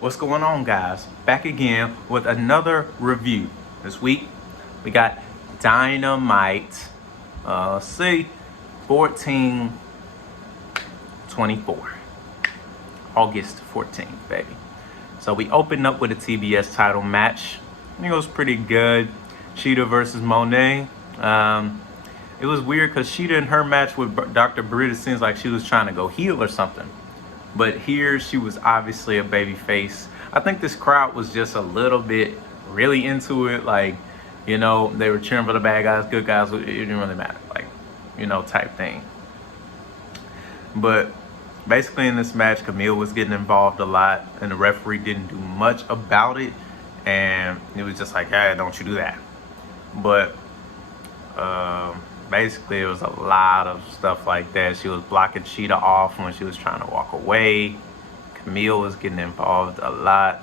What's going on, guys? Back again with another review. This week we got Dynamite. Let's see, 14/24, August 14th, baby. So we opened up with a TBS title match. I think it was pretty good. Shida versus Monet. It was weird because Shida in her match with Dr. Britt, it seems like she was trying to go heel or something. But here she was obviously a baby face. I think this crowd was just a little bit really into it. Like, you know, they were cheering for the bad guys, good guys. It didn't really matter. Like, you know, type thing. But basically in this match, Camille was getting involved a lot. And the referee didn't do much about it. And it was just like, hey, don't you do that. But basically it was a lot of stuff like that. She was blocking Shida off when she was trying to walk away. Camille was getting involved a lot.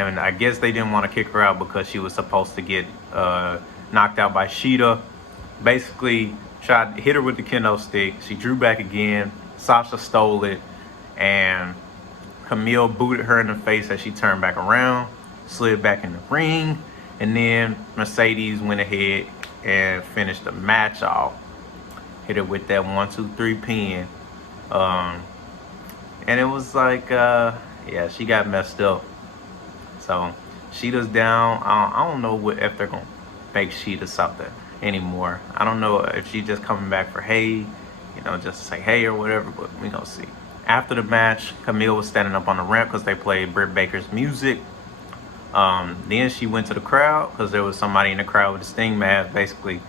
And I guess they didn't want to kick her out because she was supposed to get knocked out by Shida. Basically tried to hit her with the kendo stick. She drew back again. Sasha stole it. And Camille booted her in the face as she turned back around. Slid back in the ring. And then Mercedes went ahead and finished the match off. Hit her with that 1-2-3 pin. And it was like, yeah, she got messed up. So Shida's down. I don't know if they're gonna make Shida something anymore. I don't know if she's just coming back for hey, you know, just to say hey or whatever, but we gonna see. After the match, Camille was standing up on the ramp because they played Britt Baker's music. Then she went to the crowd because there was somebody in the crowd with a Sting mask, basically,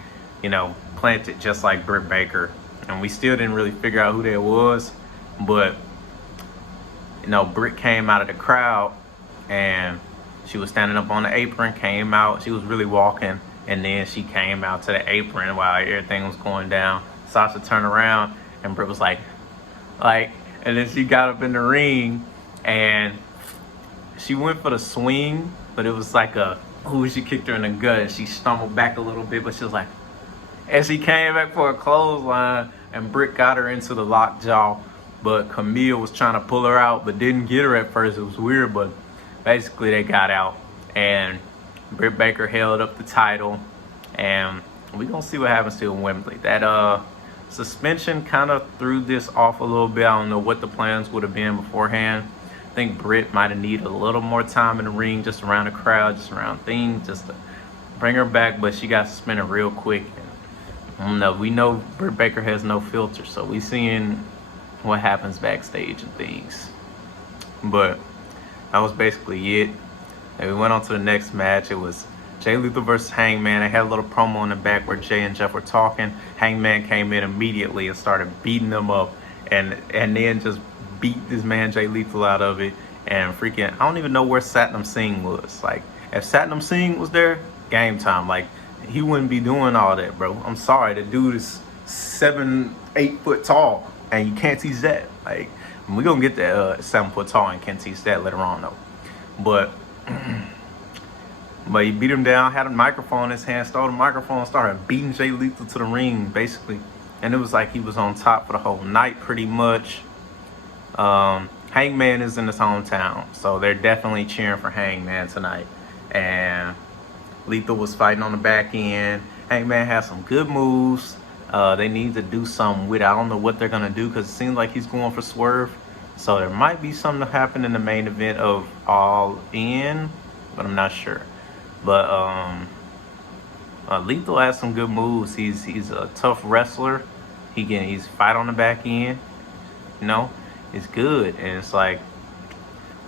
you know, planted just like Britt Baker. And we still didn't really figure out who that was. But, you know, Britt came out of the crowd and she was standing up on the apron, came out. She was really walking. And then she came out to the apron while everything was going down. Sasha turned around and Britt was like, and then she got up in the ring and she went for the swing, but it was like she kicked her in the gut and she stumbled back a little bit, but she was like, and she came back for a clothesline and Britt got her into the lockjaw, but Camille was trying to pull her out, but didn't get her at first. It was weird, but basically they got out and Britt Baker held up the title, and we're gonna see what happens to Wembley. That suspension kind of threw this off a little bit. I don't know what the plans would have been beforehand. I think Britt might have needed a little more time in the ring, just around the crowd, just around things, just to bring her back, but she got suspended real quick. And I don't know, we know Britt Baker has no filter, so we seeing what happens backstage and things. But that was basically it. And we went on to the next match. It was Jay Lethal versus Hangman. They had a little promo in the back where Jay and Jeff were talking. Hangman came in immediately and started beating them up, and then just beat this man Jay Lethal out of it. And freaking, I don't even know where Satnam Singh was. Like, if Satnam Singh was there, game time. Like, he wouldn't be doing all that, bro. I'm sorry, the dude is 7-8 foot tall, and you can't teach that. Like, we're gonna get that 7 foot tall and can't teach that later on though. But he beat him down, had a microphone in his hand, stole the microphone, started beating Jay Lethal to the ring, basically. And it was like he was on top for the whole night, pretty much. Hangman is in his hometown, so they're definitely cheering for Hangman tonight. And Lethal was fighting on the back end. Hangman has some good moves. They need to do something with it. I don't know what they're gonna do because it seems like he's going for Swerve. So there might be something to happen in the main event of All In, but I'm not sure. But Lethal has some good moves. He's a tough wrestler. He's fight on the back end. You know, it's good. And it's like,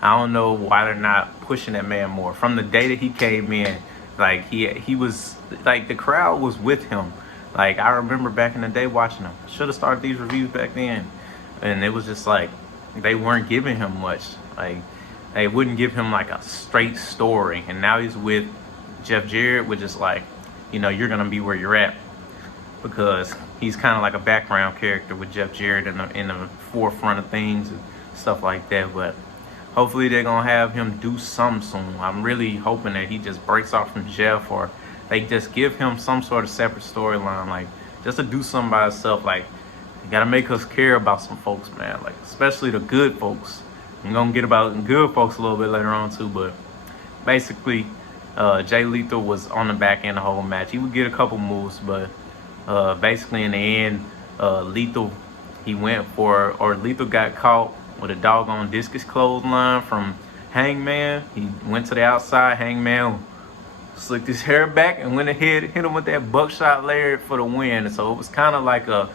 I don't know why they're not pushing that man more. From the day that he came in, like he was like, the crowd was with him. Like, I remember back in the day watching him. Should have started these reviews back then. And it was just like, they weren't giving him much. Like, they wouldn't give him like a straight story. And now he's with Jeff Jarrett, which is like, you know, you're gonna be where you're at, because he's kind of like a background character with Jeff Jarrett in the forefront of things and stuff like that. But hopefully they're gonna have him do something soon. I'm really hoping that he just breaks off from Jeff, or they just give him some sort of separate storyline, like just to do something by himself. Like, you gotta make us care about some folks, man. Like, especially the good folks. I'm gonna get about good folks a little bit later on too, but basically, Jay Lethal was on the back end the whole match. He would get a couple moves, but basically in the end, Lethal Lethal got caught with a doggone discus clothesline from Hangman. He went to the outside. Hangman slicked his hair back and went ahead and hit him with that buckshot lariat for the win. So it was kind of like a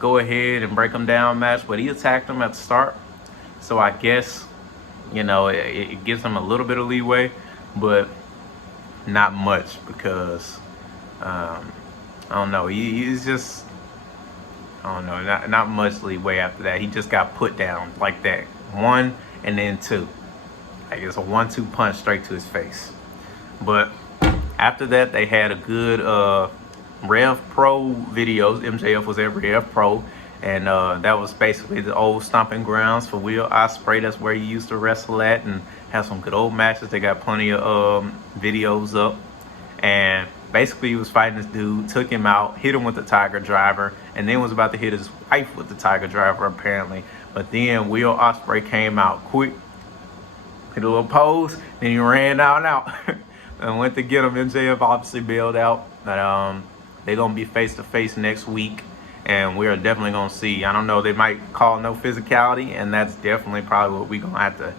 go ahead and break him down match, but he attacked him at the start. So I guess, it gives him a little bit of leeway, but not much because, I don't know. He's just, I don't know, not much leeway after that. He just got put down like that. 1 and then 2. Like it's a 1-2 punch straight to his face. But after that, they had a good Rev Pro videos. MJF was at Rev Pro. And that was basically the old stomping grounds for Will Ospreay. That's where he used to wrestle at and have some good old matches. They got plenty of videos up. And basically he was fighting this dude, took him out, hit him with the Tiger Driver, and then was about to hit his wife with the Tiger Driver apparently. But then Will Ospreay came out quick, hit a little pose, then he ran out and went to get him. MJF obviously bailed out. But they're going to be face-to-face next week. And we are definitely going to see. I don't know. They might call no physicality. And that's definitely probably what we're going to have to,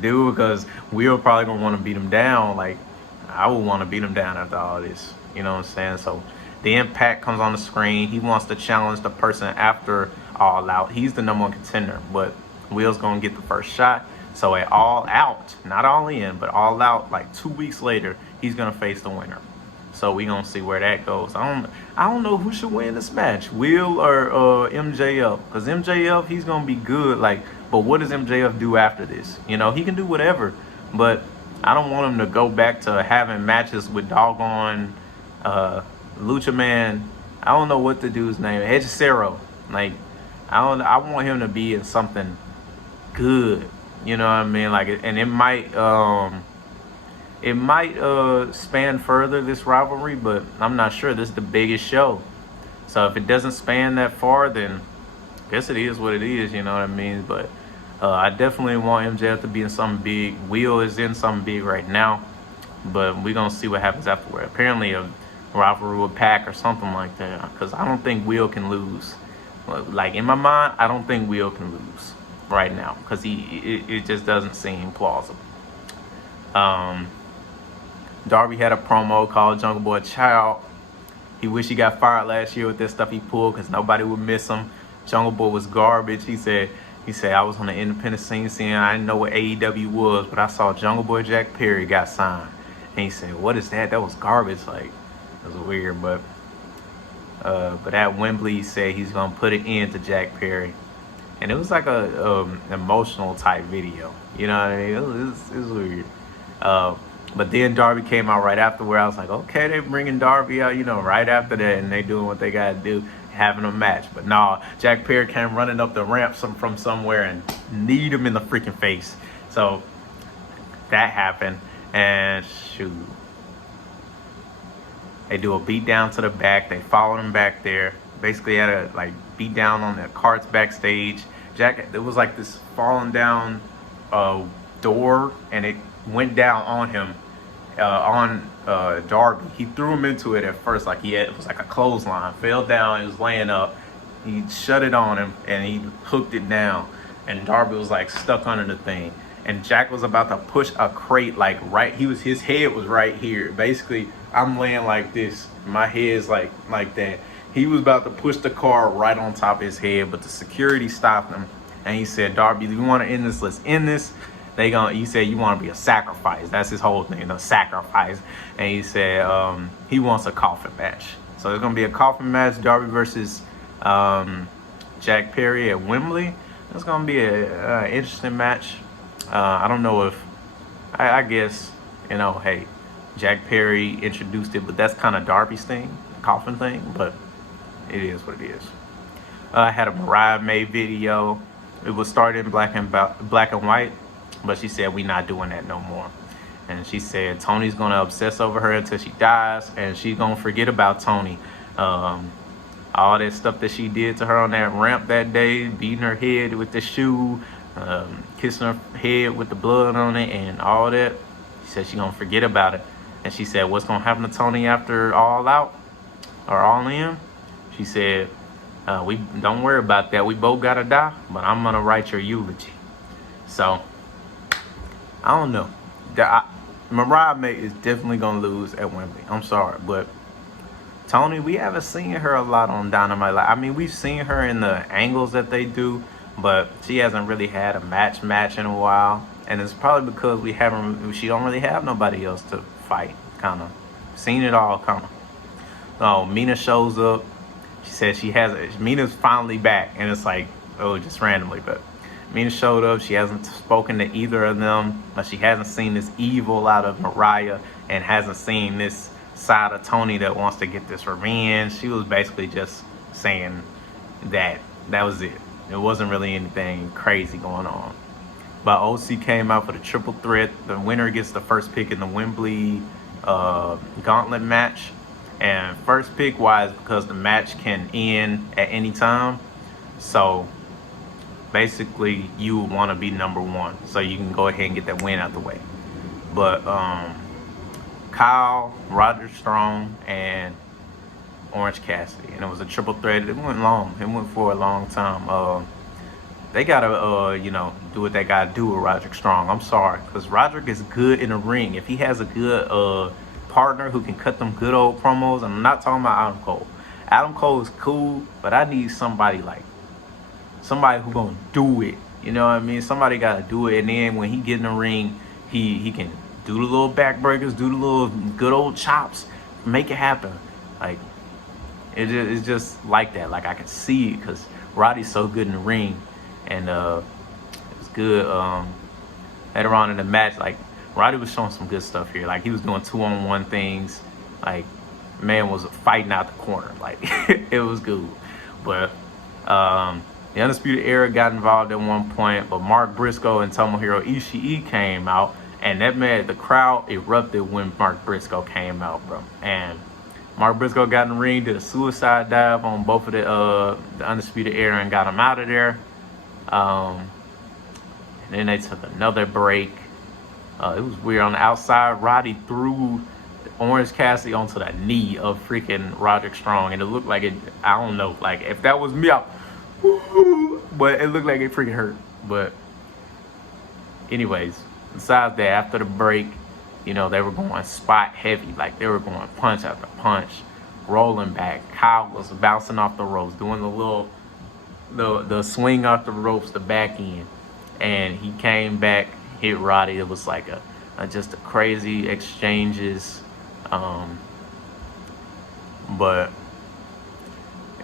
do. Because we're probably going to want to beat them down. Like, I would want to beat them down after all this. You know what I'm saying? So, the Impact comes on the screen. He wants to challenge the person after All Out. He's the #1 contender. But Will's going to get the first shot. So, at All Out, not All In, but All Out, like 2 weeks later, he's going to face the winner. So we gonna see where that goes. I don't know who should win this match, Will or MJF, because MJF, he's gonna be good. Like, but what does MJF do after this? He can do whatever, but I don't want him to go back to having matches with doggone Lucha Man. I don't know what the dude's name, Hechicero. Like, I want him to be in something good. You know what I mean? Like, and it might span further, this rivalry, but I'm not sure. This is the biggest show. So if it doesn't span that far, then I guess it is what it is, you know what I mean? But I definitely want MJF to be in something big. Will is in something big right now, but we're going to see what happens afterward. Apparently a rivalry with Pac or something like that, because I don't think Will can lose. Like, in my mind, I don't think Will can lose right now, because it just doesn't seem plausible. Darby had a promo called Jungle Boy Child. He wished he got fired last year with that stuff he pulled because nobody would miss him. Jungle Boy was garbage. He said, I was on the independent scene saying I didn't know what AEW was, but I saw Jungle Boy Jack Perry got signed. And he said, what is that? That was garbage. Like, it was weird. But at Wembley, he said he's going to put an end to Jack Perry. And it was like a emotional type video. You know what I mean? It was weird. But then Darby came out right after where I was like, okay, they're bringing Darby out, right after that, and they doing what they got to do, having a match. But no, Jack Perry came running up the ramp from somewhere and kneed him in the freaking face. So that happened, and shoot. They do a beat down to the back. They followed him back there. Basically had a beat down on the carts backstage. It was like this falling down door, and it went down on him, on Darby. He threw him into it at first, it was like a clothesline. Fell down, he was laying up. He shut it on him, and he hooked it down. And Darby was stuck under the thing. And Jack was about to push a crate his head was right here. Basically, I'm laying like this. My head's like that. He was about to push the car right on top of his head, but the security stopped him. And he said, Darby, do you want to end this? Let's end this. He said, you want to be a sacrifice. That's his whole thing, a sacrifice. And he said he wants a coffin match. So it's going to be a coffin match, Darby versus Jack Perry at Wembley. It's going to be an interesting match. I don't know if, I guess, hey, Jack Perry introduced it, but that's kind of Darby's thing, coffin thing, but it is what it is. I had a Mariah May video. It was started in black and white. But she said, we not doing that no more. And she said Tony's going to obsess over her until she dies. And she's going to forget about Tony. All that stuff that she did to her on that ramp that day, beating her head with the shoe, kissing her head with the blood on it and all that. She said she gonna forget about it. And she said, what's gonna happen to Tony after All Out or All In? She said, we don't worry about that. We both gotta die, but I'm gonna write your eulogy. So I don't know. Mariah May is definitely gonna lose at Wembley. I'm sorry, but Tony, we haven't seen her a lot on Dynamite. Like, I mean, we've seen her in the angles that they do, but she hasn't really had a match in a while. And it's probably because she don't really have nobody else to fight, kind of. Seen it all, kind of. Oh, Mina shows up. She says Mina's finally back. And it's like, oh, just randomly. But Mina showed up. She hasn't spoken to either of them. But she hasn't seen this evil out of Mariah and hasn't seen this side of Tony that wants to get this revenge. She was basically just saying that was it. There wasn't really anything crazy going on. But OC came out for the triple threat. The winner gets the first pick in the Wembley gauntlet match. And first pick wise because the match can end at any time. So basically you would want to be number one so you can go ahead and get that win out the way. But Kyle, Roderick Strong, and Orange Cassidy, and it was a triple threat. It went long. It went for a long time. They gotta, do what they gotta do with Roderick Strong. I'm sorry, because Roderick is good in the ring. If he has a good partner who can cut them good old promos, and I'm not talking about Adam Cole. Adam Cole is cool, but I need somebody who gonna do it. You know what I mean? Somebody gotta do it, and then when he get in the ring, he can do the little backbreakers, do the little good old chops, make it happen. Like, it's just like that. Like, I can see it because Roddy's so good in the ring. And it's good. Later on in the match, like, Roddy was showing some good stuff here. Like, he was doing 2-on-1 things. Like, man was fighting out the corner. Like, it was good. But the Undisputed Era got involved at one point. But Mark Briscoe and Tomohiro Ishii came out. And that the crowd erupted when Mark Briscoe came out, bro. And Mark Briscoe got in the ring, did a suicide dive on both of the Undisputed Era and got him out of there. And then they took another break. It was weird. On the outside, Roddy threw Orange Cassidy onto the knee of freaking Roderick Strong. And it looked like it, I don't know, like if that was me, but it looked like it freaking hurt. But anyways. Besides that, after the break, they were going spot heavy. Like, they were going punch after punch, rolling back. Kyle was bouncing off the ropes, doing the swing off the ropes, the back end. And he came back, hit Roddy. It was like just a crazy exchanges. But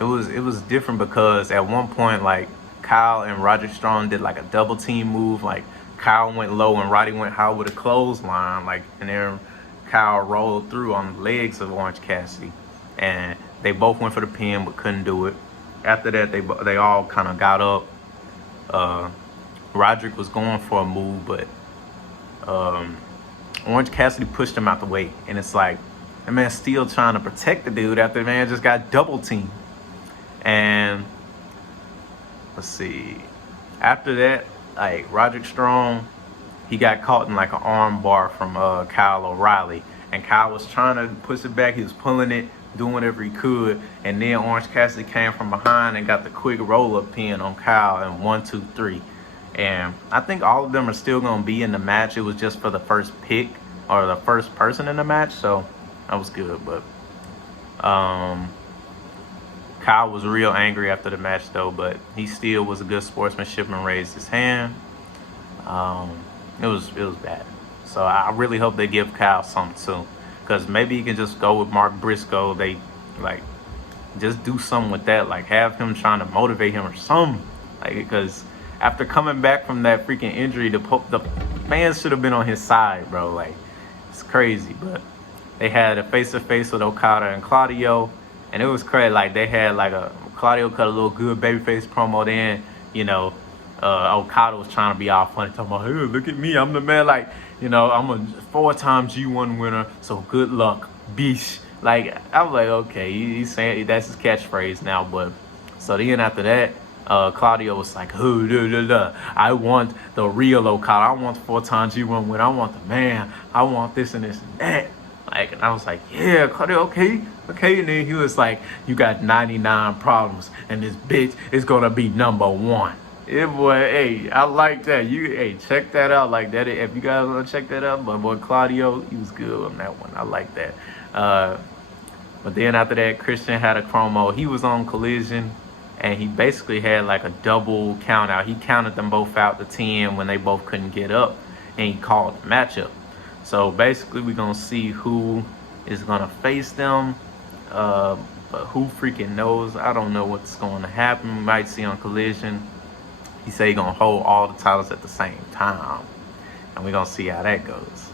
it was different because at one point, like, Kyle and Roderick Strong did like a double team move. Like, Kyle went low and Roddy went high with a clothesline, like, and then Kyle rolled through on the legs of Orange Cassidy, and they both went for the pin but couldn't do it. After that, they all kind of got up. Roderick was going for a move, but Orange Cassidy pushed him out the way, and it's like the man's still trying to protect the dude after the man just got double teamed. And let's see, after that, like, Roderick Strong, he got caught in like an arm bar from Kyle O'Reilly, and Kyle was trying to push it back. He was pulling it, doing whatever he could, and then Orange Cassidy came from behind and got the quick roll-up pin on Kyle in 1, 2, 3. And I think all of them are still gonna be in the match. It was just for the first pick or the first person in the match, so that was good. But Kyle was real angry after the match, though, but he still was a good sportsmanship and raised his hand. It was bad. So I really hope they give Kyle something too, because maybe he can just go with Mark Briscoe. They just do something with that, like have him trying to motivate him or something. Like, because after coming back from that freaking injury, the fans should have been on his side, bro. Like, it's crazy. But they had a face-to-face with Okada and Claudio. And it was crazy. Like, they had Claudio cut a little good babyface promo. Then, Okada was trying to be all funny, talking about, hey, look at me, I'm the man. Like, I'm a 4-time G1 winner, so good luck, bish. Like, I was like, okay, he's saying that's his catchphrase now. But so then after that, Claudio was like, "Who? I want the real Okada. I want the 4-time G1 win. I want the man. I want this and this and that." Like, and I was like, "Yeah, Claudio, okay." And then he was like, "You got 99 problems, and this bitch is gonna be number one." Yeah, boy. Hey, I like that. Hey, check that out. Like that. If you guys wanna check that out, my boy Claudio, he was good on that one. I like that. But then after that, Christian had a promo. He was on Collision, and he basically had like a double count out. He counted them both out to 10 when they both couldn't get up, and he called the matchup. So basically, we're gonna see who is gonna face them. But who freaking knows? I don't know what's going to happen. We might see on Collision. He said he's gonna hold all the titles at the same time, and we're gonna see how that goes.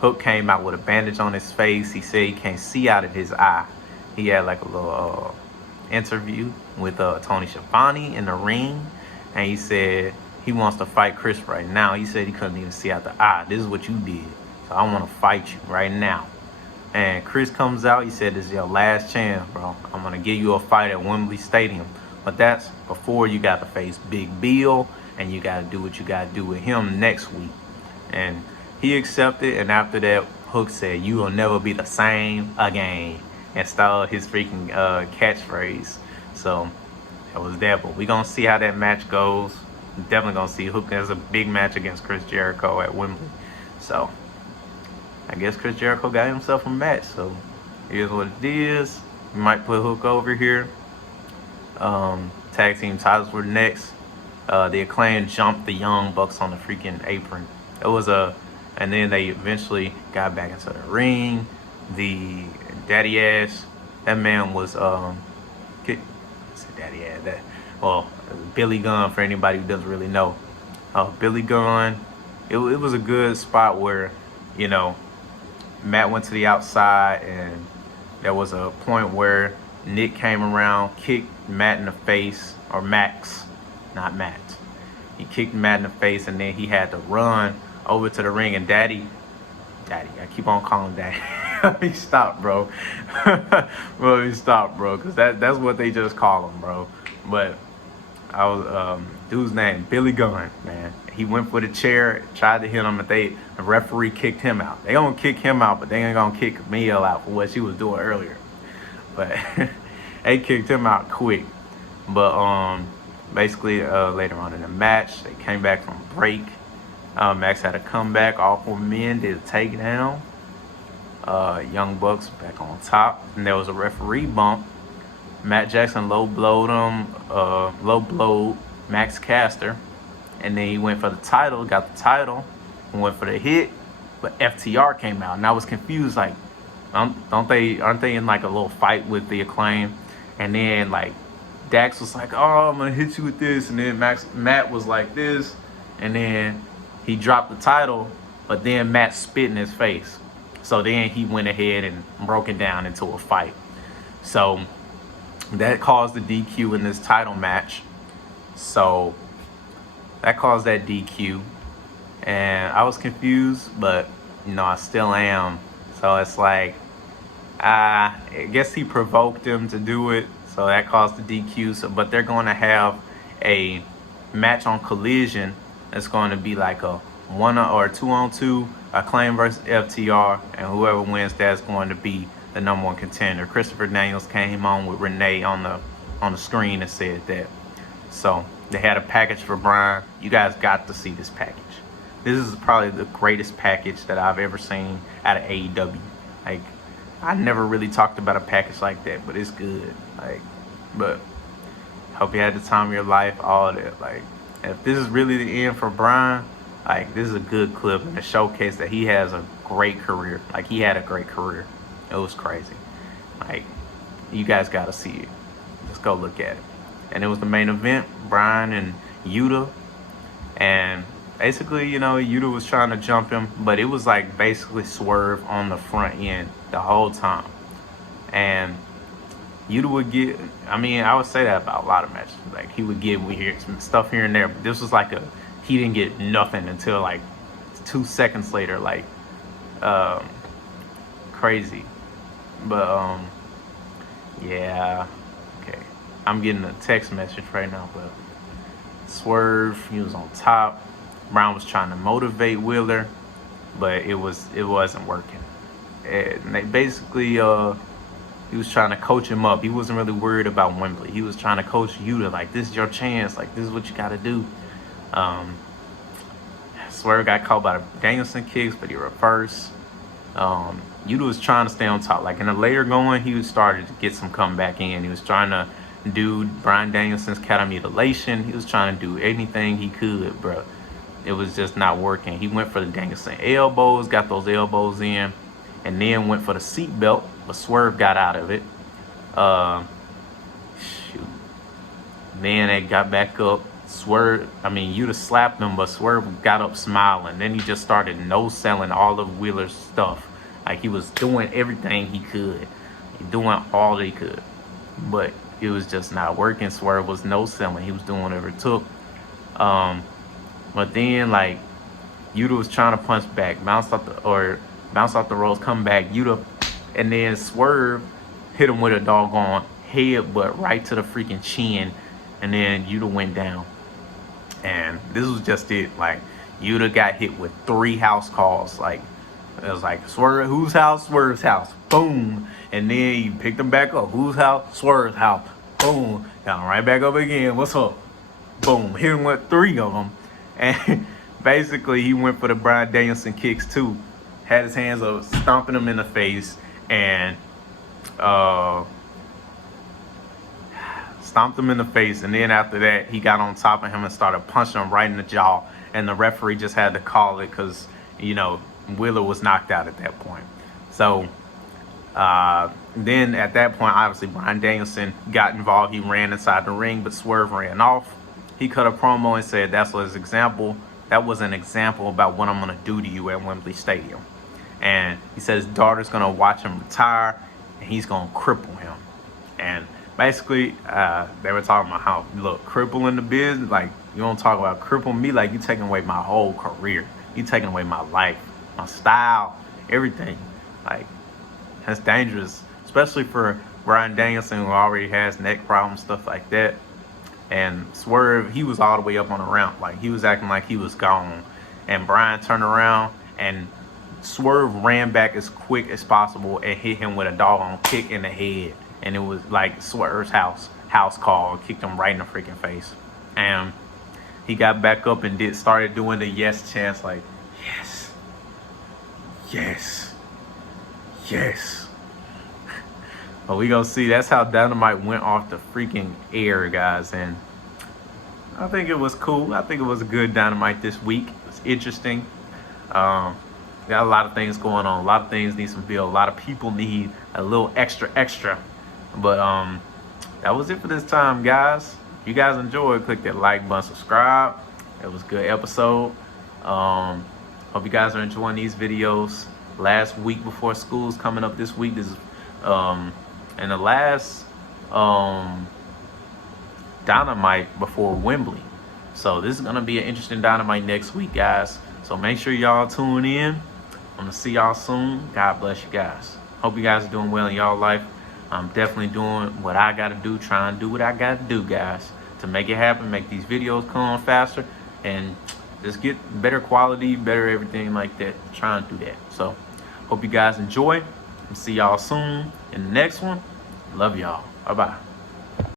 Hook came out with a bandage on his face. He said he can't see out of his eye. He had like a little interview with Tony Schiavone in the ring, and he said he wants to fight Chris right now. He said he couldn't even see out the eye. This is what you did, so I want to fight you right now. And Chris comes out. He said, "This is your last chance, bro. I'm gonna give you a fight at Wembley Stadium, but that's before you got to face Big Bill, and you got to do what you got to do with him next week." And he accepted, and after that, Hook said, "You will never be the same again," and started his freaking catchphrase. So that was that. But we're going to see how that match goes. We're definitely going to see Hook has a big match against Chris Jericho at Wembley. So I guess Chris Jericho got himself a match. So here's what it is. We might put Hook over here. Tag team titles were next. The Acclaim jumped the Young Bucks on the freaking apron. It was and then they eventually got back into the ring. The Daddy Ass, that man was Daddy Ass. That Billy Gunn, for anybody who doesn't really know. Billy Gunn. It was a good spot where, you know, Matt went to the outside, and there was a point where Nick came around, kicked Matt in the face, or Max, not Matt. He kicked Matt in the face, and then he had to run over to the ring, and Daddy, I keep on calling Daddy. He stopped, bro. Bro, he stopped, bro, because that's what they just call him, bro. But I was dude's name, Billy Gunn, man. He went for the chair, tried to hit him, but the referee kicked him out. They gonna kick him out, but they ain't gonna kick Camille out for what she was doing earlier. But they kicked him out quick. But basically later on in the match, they came back from break. Max had a comeback. All 4 men did a takedown. Young Bucks back on top, and there was a referee bump. Matt Jackson low blowed Max Caster, and then he went for the title, got the title, and went for the hit, but FTR came out, and I was confused, like, aren't they in like a little fight with the Acclaim? And then like Dax was like, "Oh, I'm gonna hit you with this," and then Matt was like this, and then he dropped the title, but then Matt spit in his face. So then he went ahead and broke it down into a fight. So that caused the DQ in this title match. So that caused that DQ. And I was confused, but you know, I still am. So it's like, I guess he provoked him to do it. So that caused the DQ. So, but they're going to have a match on Collision. It's going to be like a 1 or 2-on-2, Acclaim versus FTR, and whoever wins that's going to be the number 1 contender. Christopher Daniels came on with Renee on the screen and said that. So they had a package for Brian. You guys got to see this package. This is probably the greatest package that I've ever seen out of AEW. Like, I never really talked about a package like that, but it's good. Like, but hope you had the time of your life, all that. Like, if this is really the end for Brian, like, this is a good clip and a showcase that he has a great career. Like, he had a great career. It was crazy. Like, you guys got to see it. Let's go look at it. And it was the main event, Brian and Yuta. And basically, you know, Yuta was trying to jump him, but it was like basically Swerve on the front end the whole time. And Yuta would get, I mean, I would say that about a lot of matches. Like, he would get some stuff here and there, but this was like he didn't get nothing until like 2 seconds later. Like, crazy. But yeah, okay. I'm getting a text message right now, but Swerve, he was on top. Brown was trying to motivate Wheeler, but it wasn't working. And they basically he was trying to coach him up. He wasn't really worried about Wembley. He was trying to coach Yuta, like, this is your chance, like, this is what you got to do. Swerve got caught by the Danielson kicks, but he reversed. Yuta was trying to stay on top. Like, in the later going, he was started to get some comeback in. He was trying to do Bryan Danielson's cat mutilation. He was trying to do anything he could, bro. It was just not working. He went for the Danielson elbows, got those elbows in, and then went for the seat belt, but Swerve got out of it. Then they got back up. Yuta slapped him, but Swerve got up smiling. Then he just started no-selling all of Wheeler's stuff. Like, he was doing everything he could. Doing all he could. But it was just not working. Swerve was no-selling. He was doing whatever it took. But then, like, Yuta was trying to punch back, bounce off the ropes, come back. Yuta, and then Swerve hit him with a doggone headbutt right to the freaking chin. And then Yuta went down. And this was just it. Like, Yuta got hit with 3 house calls. Like, it was like, Swerve, whose house? Swerve's house. Boom. And then he picked him back up. Whose house? Swerve's house. Boom. Got him right back up again. What's up? Boom. Hit him with 3 of them. And basically, he went for the Bryan Danielson kicks too. Had his hands up, stomping him in the face. And stomped him in the face, and then after that he got on top of him and started punching him right in the jaw, and the referee just had to call it because, you know, Wheeler was knocked out at that point. So then at that point, obviously Bryan Danielson got involved. He ran inside the ring, but Swerve ran off. He cut a promo and said that was an example about what I'm going to do to you at Wembley Stadium. And he said his daughter's going to watch him retire, and he's going to cripple him. And basically, they were talking about how, look, crippling the business, like, you don't talk about crippling me, like, you taking away my whole career. You taking away my life, my style, everything. Like, that's dangerous, especially for Bryan Danielson, who already has neck problems, stuff like that. And Swerve, he was all the way up on the ramp. Like, he was acting like he was gone. And Bryan turned around, and Swerve ran back as quick as possible and hit him with a doggone kick in the head. And it was like Swerve's house call, kicked him right in the freaking face. And he got back up and started doing the yes chants, like, yes, yes, yes. But we gonna see. That's how Dynamite went off the freaking air, guys. And I think it was cool. I think it was a good Dynamite this week. It's interesting. Got a lot of things going on. A lot of things need some build. A lot of people need a little extra. But that was it for this time, guys. If you guys enjoyed, click that like button, subscribe. It was a good episode. Hope you guys are enjoying these videos. Last week before school's coming up this week. This is and the last Dynamite before Wembley. So this is gonna be an interesting Dynamite next week, guys. So make sure y'all tune in. I'm gonna see y'all soon. God bless you guys. Hope you guys are doing well in y'all life. I'm definitely doing what I gotta do, trying to do what I gotta do, guys, to make it happen, make these videos come on faster, and just get better quality, better everything like that. Trying to do that. So hope you guys enjoy. And see y'all soon in the next one. Love y'all. Bye-bye.